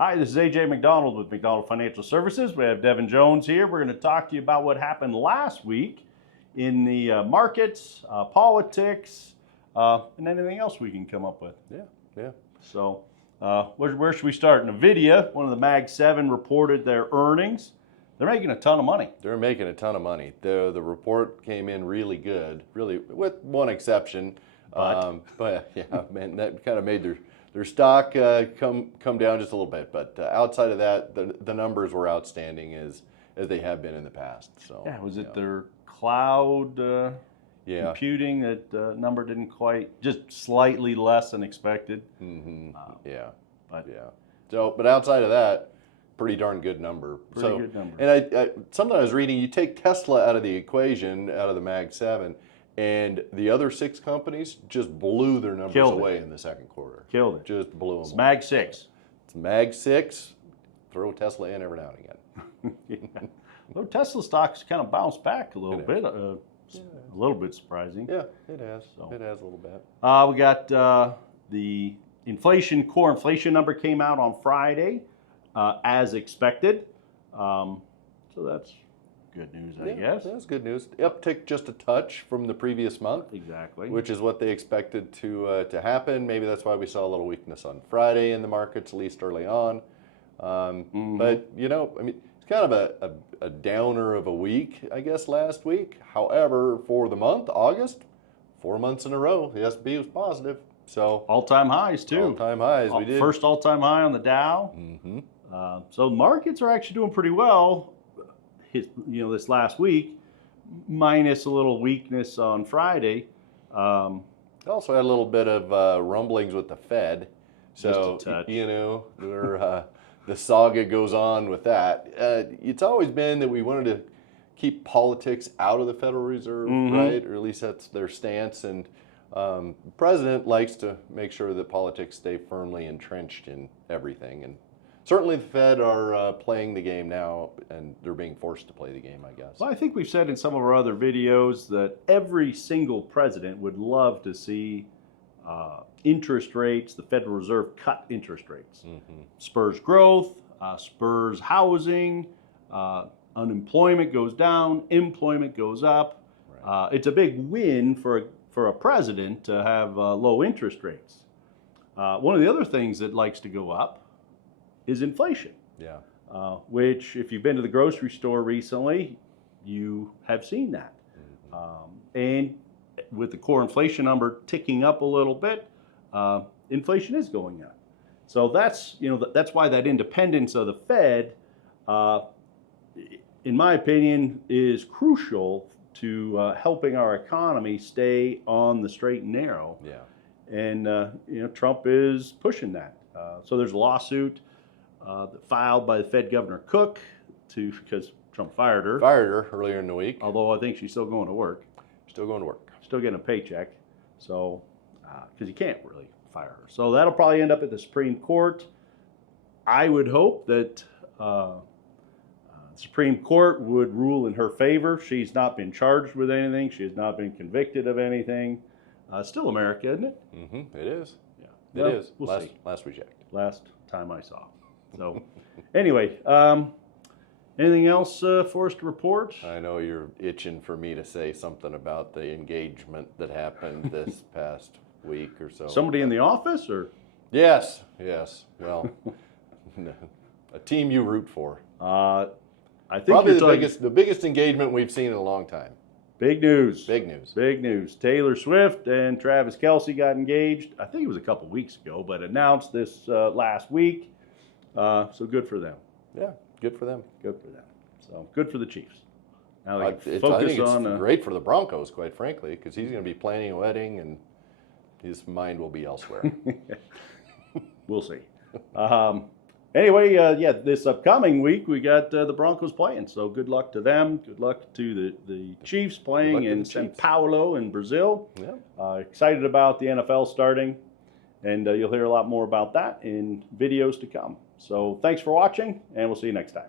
Hi, this is AJ Macdonald with Macdonald Financial Services. We have Devin Jones here. We're going to talk to you about what happened last week in the markets, politics, and anything else we can come up with. Yeah. So where should we start? Nvidia, one of the Mag 7, reported their earnings. They're making a ton of money. They're making a ton of money. The report came in really good, really, with one exception. But yeah, man, that kind of made their stock come down just a little bit. But outside of that, the numbers were outstanding as they have been in the past. So yeah, was it their cloud computing that number didn't quite, just slightly less than expected? But outside of that, pretty darn good number. Pretty good number. And I something I was reading, you take Tesla out of the equation, out of the Mag 7, and the other 6 companies just blew their numbers away in the second quarter. Killed it. Just blew them. It's Mag 6. It's Mag 6. Throw Tesla in every now and again. Yeah. Well, Tesla stock's kind of bounced back a little bit. A little bit surprising. Yeah, it has. So, it has a little bit. We got the core inflation number came out on Friday, as expected. So that's good news, I guess. That's good news. Uptick just a touch from the previous month. Exactly. Which is what they expected to happen. Maybe that's why we saw a little weakness on Friday in the markets, at least early on. But, I mean, it's kind of a downer of a week, I guess, last week. However, for the month, August, 4 months in a row, the S&P was positive. So all-time highs, too. All-time highs, we did. First all-time high on the Dow. So markets are actually doing pretty well, this last week, minus a little weakness on Friday. Also had a little bit of rumblings with the Fed. So, just a touch. The saga goes on with that. It's always been that we wanted to keep politics out of the Federal Reserve, right? Or at least that's their stance. And the president likes to make sure that politics stay firmly entrenched in everything. And certainly the Fed are playing the game now, and they're being forced to play the game, I guess. Well, I think we've said in some of our other videos that every single president would love to see interest rates, the Federal Reserve cut interest rates. Spurs growth, spurs housing, unemployment goes down, employment goes up. Right. It's a big win for a president to have low interest rates. One of the other things that likes to go up is inflation. Yeah. Which, if you've been to the grocery store recently, you have seen that. And with the core inflation number ticking up a little bit, inflation is going up. So that's why that independence of the Fed, in my opinion, is crucial to helping our economy stay on the straight and narrow. Yeah. And Trump is pushing that. So there's a lawsuit filed by the Fed Governor Cook because Trump fired her. Fired her earlier in the week. Although I think she's still going to work. Still going to work. Still getting a paycheck. So, because you can't really fire her. So that'll probably end up at the Supreme Court. I would hope that the Supreme Court would rule in her favor. She's not been charged with anything. She has not been convicted of anything. Still America, isn't it? It is. Yeah. It is. We'll see. Last we checked. Last time I saw. So, anyway, anything else for us to report? I know you're itching for me to say something about the engagement that happened this past week or so. Somebody in the office, or? Yes. Well, a team you root for. I think probably the biggest engagement we've seen in a long time. Big news. Big news. Big news. Taylor Swift and Travis Kelce got engaged. I think it was a couple weeks ago, but announced this last week. So good for them. Yeah, good for them. Good for them. So good for the Chiefs. Now they I can think it's great for the Broncos, quite frankly, because he's going to be planning a wedding and his mind will be elsewhere. We'll see. Anyway, this upcoming week we got the Broncos playing, so good luck to them. Good luck to the Chiefs playing in São Paulo in Brazil. Yeah. Excited about the NFL starting, and you'll hear a lot more about that in videos to come. So thanks for watching, and we'll see you next time.